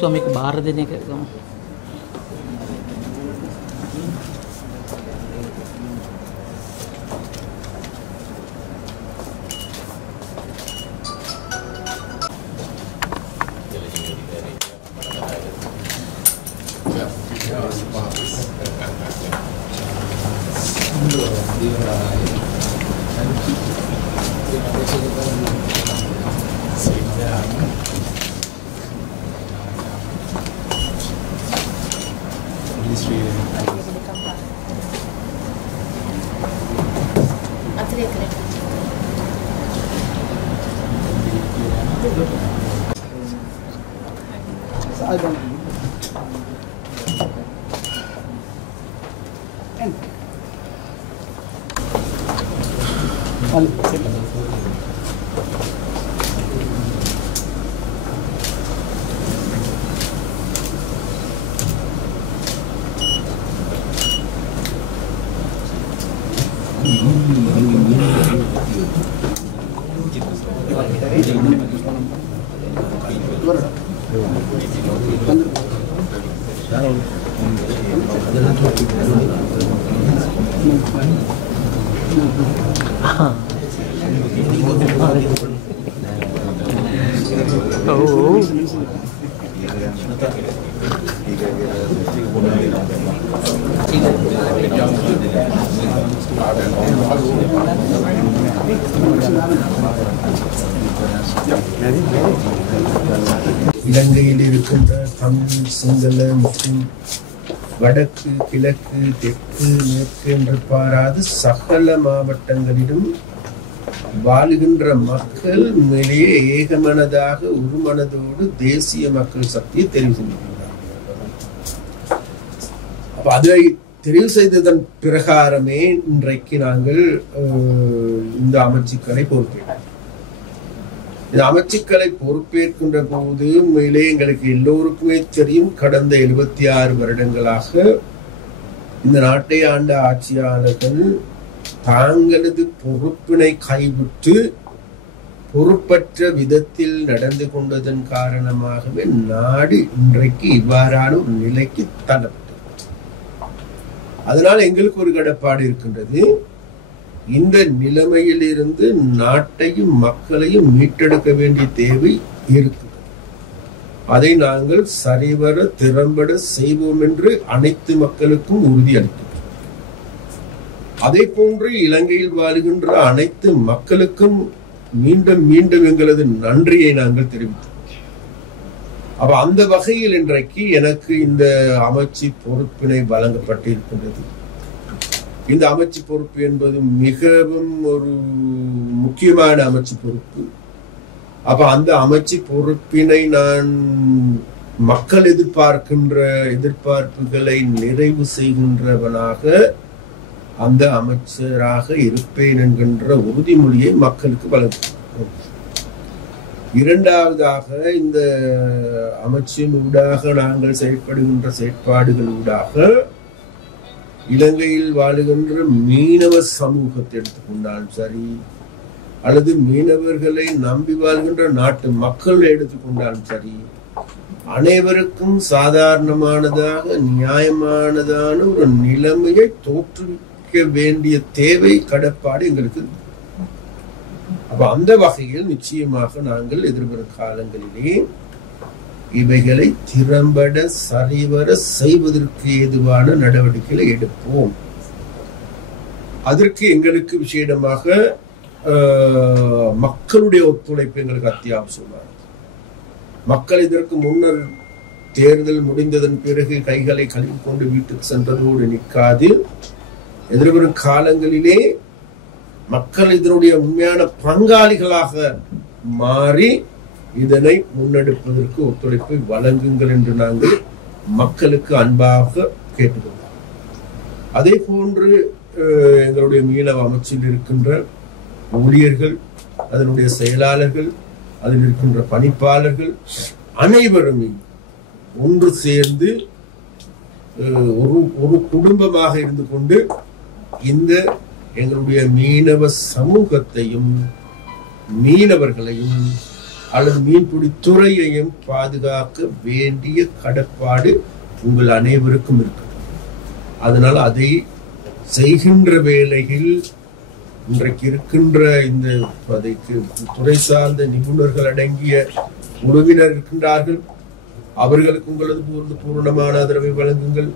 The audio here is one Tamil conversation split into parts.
तो हमें एक बाहर देने के இலங்கையில் இருக்கின்ற தமிழ், சிங்கள மற்றும் வடக்கு, கிழக்கு, தெற்கு, மேற்கு என்று பாராது சகல மாவட்டங்களிலும் வாழுகின்ற மக்கள் மேலேயே ஏகமனதாக ஒருமனதோடு தேசிய மக்கள் சக்தியை தெரிவு செய்திருக்கிறார். அப்ப அதை தெரிவு செய்ததன் பிரகாரமே இன்றைக்கு நாங்கள் இந்த அமைச்சுக்களை பொறுப்பேற்றோம். இந்த அமைச்சுக்களை பொறுப்பேற்கின்ற போது மேலே எங்களுக்கு எல்லோருக்குமே தெரியும், கடந்த 76 வருடங்களாக இந்த நாட்டை ஆண்ட ஆட்சியாளர்கள் தாங்களது பொறுப்பினை கைவிட்டு பொறுப்பற்ற விதத்தில் நடந்து கொண்டதன் காரணமாகவே நாடு இன்றைக்கு இவ்வாறான ஒரு நிலைக்கு தள்ளப்பட்டது. அதனால் எங்களுக்கு ஒரு கடப்பாடு இருக்கின்றது. இந்த நிலைமையில் இருந்து நாட்டையும் மக்களையும் மீட்டெடுக்க வேண்டிய தேவை இருக்கு. அதை நாங்கள் சரிவர திறம்பட செய்வோம் என்று அனைத்து மக்களுக்கும் உறுதியளிக்கிறோம். அதே போன்று இலங்கையில் வாழுகின்ற அனைத்து மக்களுக்கும் மீண்டும் மீண்டும் எங்களது நன்றியை நாங்கள் தெரிவித்தோம். அப்ப அந்த வகையில் இன்றைக்கு எனக்கு இந்த அமைச்சு பொறுப்பினை வழங்கப்பட்டிருக்கின்றது. இந்த அமைச்சு பொறுப்பு என்பது மிகவும் ஒரு முக்கியமான அமைச்சு பொறுப்பு. அப்ப அந்த அமைச்சு பொறுப்பினை நான் மக்கள் எதிர்பார்க்கின்ற எதிர்பார்ப்புகளை நிறைவு செய்கின்றவனாக அந்த அமைச்சராக இருப்பேன் என்கின்ற உறுதிமொழியை மக்களுக்கு வழங்குகிறேன். இரண்டாவதாக, இந்த அமைச்சின் ஊடாக நாங்கள் செயல்படுகின்ற செயற்பாடுகள் ஊடாக இலங்கையில் வாழுகின்ற மீனவ சமூகத்தை எடுத்துக்கொண்டாலும் சரி, அல்லது மீனவர்களை நம்பி வாழ்கின்ற நாட்டு மக்கள் எடுத்துக்கொண்டாலும் சரி, அனைவருக்கும் சாதாரணமானதாக நியாயமானதான ஒரு நிலைமையை தோற்றுவிக்க வேண்டிய தேவை, கடப்பாடு எங்களுக்கு. அப்ப அந்த வகையில் நிச்சயமாக நாங்கள் எதிர்வரும் காலங்களிலே இவைகளை திறம்பட சரிவர செய்வதற்கு ஏதுவான நடவடிக்கைகளை எடுப்போம். அதற்கு எங்களுக்கு விசேடமாக மக்களுடைய ஒத்துழைப்பு எங்களுக்கு அத்தியாவசியமானது. மக்கள் இதற்கு முன்னர் தேர்தல் முடிந்ததன் பிறகு கைகளை கழுவி கொண்டு வீட்டுக்கு சென்றதோடு நிற்காது, எதிர்வரும் காலங்களிலே மக்கள் இதனுடைய உண்மையான பங்காளிகளாக மாறி இதனை முன்னெடுப்பதற்கு ஒத்துழைப்பை வழங்குங்கள் என்று நாங்கள் மக்களுக்கு அன்பாக கேட்டுக்கொண்டோம். அதே போன்று எங்களுடைய மீனவ அமைச்சில் இருக்கின்ற ஊழியர்கள், அதனுடைய செயலாளர்கள், அதில் இருக்கின்ற பணிப்பாளர்கள் அனைவருமே ஒன்று சேர்ந்து ஒரு குடும்பமாக இருந்து கொண்டு இந்த எங்களுடைய மீனவ சமூகத்தையும் மீனவர்களையும் அல்லது மீன்பிடி துறையையும் பாதுகாக்க வேண்டிய கடப்பாடு உங்கள் அனைவருக்கும் இருக்கு. அதனால அதை செய்கின்ற வேளையில் இன்றைக்கு இருக்கின்ற இந்த துறை சார்ந்த நிபுணர்கள் அடங்கிய குழுவினர் இருக்கின்றார்கள். அவர்களுக்கு உங்களது பூர்ணமான ஆதரவை வழங்குங்கள்.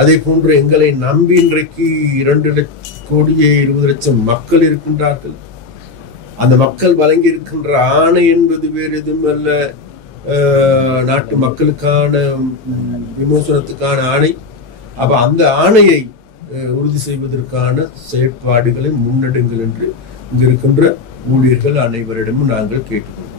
அதே போன்று எங்களை நம்பி இன்றைக்கு 2,20,00,000 மக்கள் இருக்கின்றார்கள். அந்த மக்கள் வழங்கி இருக்கின்ற ஆணை என்பது வேறு எதுவும் அல்ல, நாட்டு மக்களுக்கான விமோசனத்துக்கான ஆணை. அப்ப அந்த ஆணையை உறுதி செய்வதற்கான செயற்பாடுகளை முன்னெடுங்கள் என்று இங்க இருக்கின்ற ஊழியர்கள் அனைவரிடமும் நாங்கள் கேட்டுக்கொள்கிறோம்.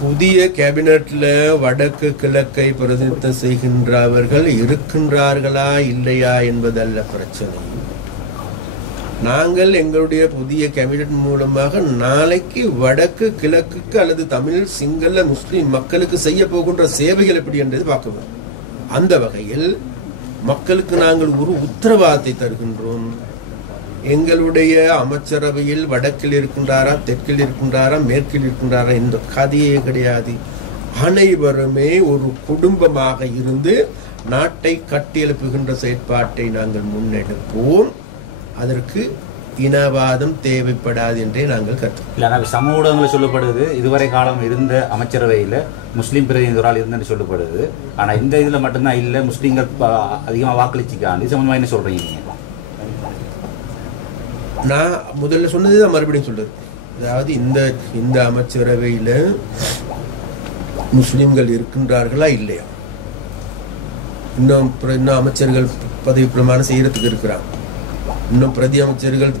புதிய கேபினட்ல வடக்கு கிழக்கை பிரதிநிதித்துவம் செய்கின்றவர்கள் இருக்கின்றார்களா இல்லையா என்பதல்ல பிரச்சனை. நாங்கள் எங்களுடைய புதிய கேபினட் மூலமாக நாளைக்கு வடக்கு கிழக்குக்கு அல்லது தமிழ் சிங்கள முஸ்லிம் மக்களுக்கு செய்ய போகின்ற சேவைகள் எப்படி என்றது பார்க்க. அந்த வகையில் மக்களுக்கு நாங்கள் ஒரு உத்தரவாதத்தை தருகின்றோம். எங்களுடைய அமைச்சரவையில் வடக்கில் இருக்கின்றாரா, தெற்கில் இருக்கின்றாரா, மேற்கில் இருக்கின்றாரா என்ற கதையே கிடையாது. அனைவருமே ஒரு குடும்பமாக இருந்து நாட்டை கட்டியெழுப்புகின்ற செயற்பாட்டை நாங்கள் முன்னெடுப்போம். அதற்கு இனவாதம் தேவைப்படாது என்றே நாங்கள் கருத்து. சமூக ஊடகங்களில் சொல்லப்படுது இதுவரை காலம் இருந்த அமைச்சரவையில் முஸ்லீம் பிரதிநிதிகளால் இருந்துன்னு சொல்லப்படுது. ஆனால் இந்த இதில் மட்டும்தான் இல்லை, முஸ்லீம்கள் அதிகமாக வாக்களிச்சிக்காங்க. இது சம்பந்தமாக என்ன சொல்றீங்க? நான் முதல்ல சொன்னதுதான் மறுபடியும் சொல்றது. அதாவது இந்த அமைச்சரவையில முஸ்லிம்கள் இருக்கின்றார்களா இல்லையா, இன்னும் அமைச்சர்கள் பதவி பிரமாணம் செய்யறதுக்கு இருக்கிறாங்க, இன்னும் பிரதி அமைச்சர்கள்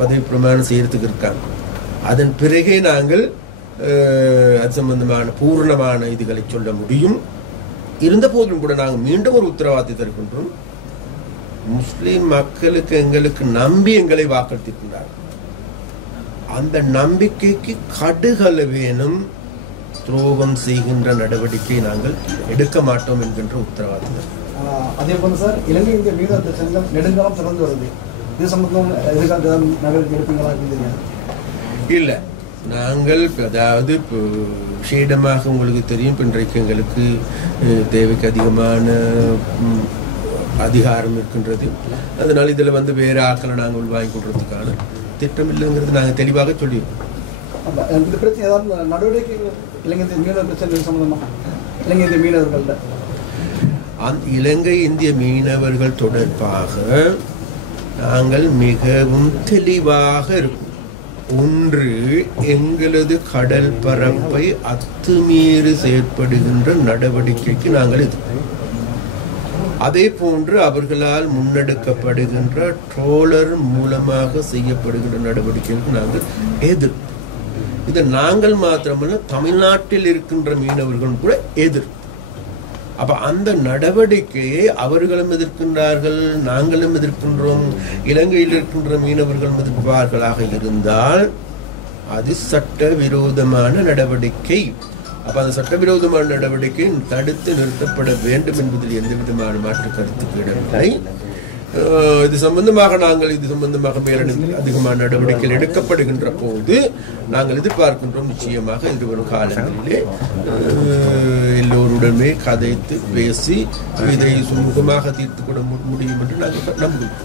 பதவி பிரமாணம் செய்யறதுக்கு இருக்காங்க. அதன் பிறகே நாங்கள் அது சம்பந்தமான பூர்ணமான இதுகளை சொல்ல முடியும். இருந்த போதிலும் கூட நாங்கள் மீண்டும் ஒரு உத்தரவாதத்தை தருகின்றோம். முஸ்லிம் மக்களுக்கு எங்களுக்கு நம்பி எங்களை வாக்களித்திருக்கின்றார். அந்த நம்பிக்கைக்கு கடுகளவேனும் துரோகம் செய்கின்ற நடவடிக்கை நாங்கள் எடுக்க மாட்டோம் என்கின்ற உத்தரவாதம். அதே போல சார், இலங்கை இந்திய மீனவ சங்கம் நெடுங்காலம் தொடர்ந்து வருது. இது சம்பந்தம் நடவடிக்கை எடுப்பீங்களா? இல்ல, நாங்கள் அதாவது விஷேடமாக உங்களுக்கு தெரியும், இன்றைக்கு எங்களுக்கு தேவைக்கு அதிகமான அதிகாரம் இருக்கின்றது. அதனால இதுல வேற ஆக்களை நாங்கள் உள்வாங்கி கொள்றதுக்கான திட்டம் இல்லைங்கிறது நாங்கள் தெளிவாக சொல்லியிருக்கோம். இந்த பிரச்சனை ஏதாவது நடவடிக்கை இலங்கை மீனவர் பிரச்சனை சம்பந்தமாக இலங்கை இந்திய மீனவர்கள் தொடர்பாக நாங்கள் மிகவும் தெளிவாக இருக்கும். ஒன்று, எங்களது கடல் பரப்பை அத்துமீறி செயற்படுகின்ற நடவடிக்கைக்கு நாங்கள் இது. அதே போன்று அவர்களால் முன்னெடுக்கப்படுகின்ற ட்ரோலர் மூலமாக செய்யப்படுகின்ற நடவடிக்கைகளுக்கு நாங்கள் எதிர்ப்பு. இது நாங்கள் மாத்திரமல்ல, தமிழ்நாட்டில் இருக்கின்ற மீனவர்களும் கூட எதிர்ப்பு. அப்ப அந்த நடவடிக்கையை அவர்களும் எதிர்க்கின்றார்கள், நாங்களும் எதிர்க்கின்றோம், இலங்கையில் இருக்கின்ற மீனவர்களும் எதிர்ப்பார்களாக இருந்தால் அது சட்டவிரோதமான நடவடிக்கை. அப்ப அந்த சட்டவிரோதமான நடவடிக்கை தடுத்து நிறுத்தப்பட வேண்டும் என்பதில் எந்த விதமான மாற்று கருத்துக்கு இடமில்லை. இது சம்பந்தமாக நாங்கள் மேலும் அதிகமான நடவடிக்கைகள் எடுக்கப்படுகின்ற போது நாங்கள் எதிர்பார்க்கின்றோம், நிச்சயமாக எதிர்வரும் காலங்களிலே எல்லோருடனே கதைத்து பேசி இதை சுமூகமாக தீர்த்து கொள்ள முடியும் என்று நாங்கள் நம்புகிறோம்.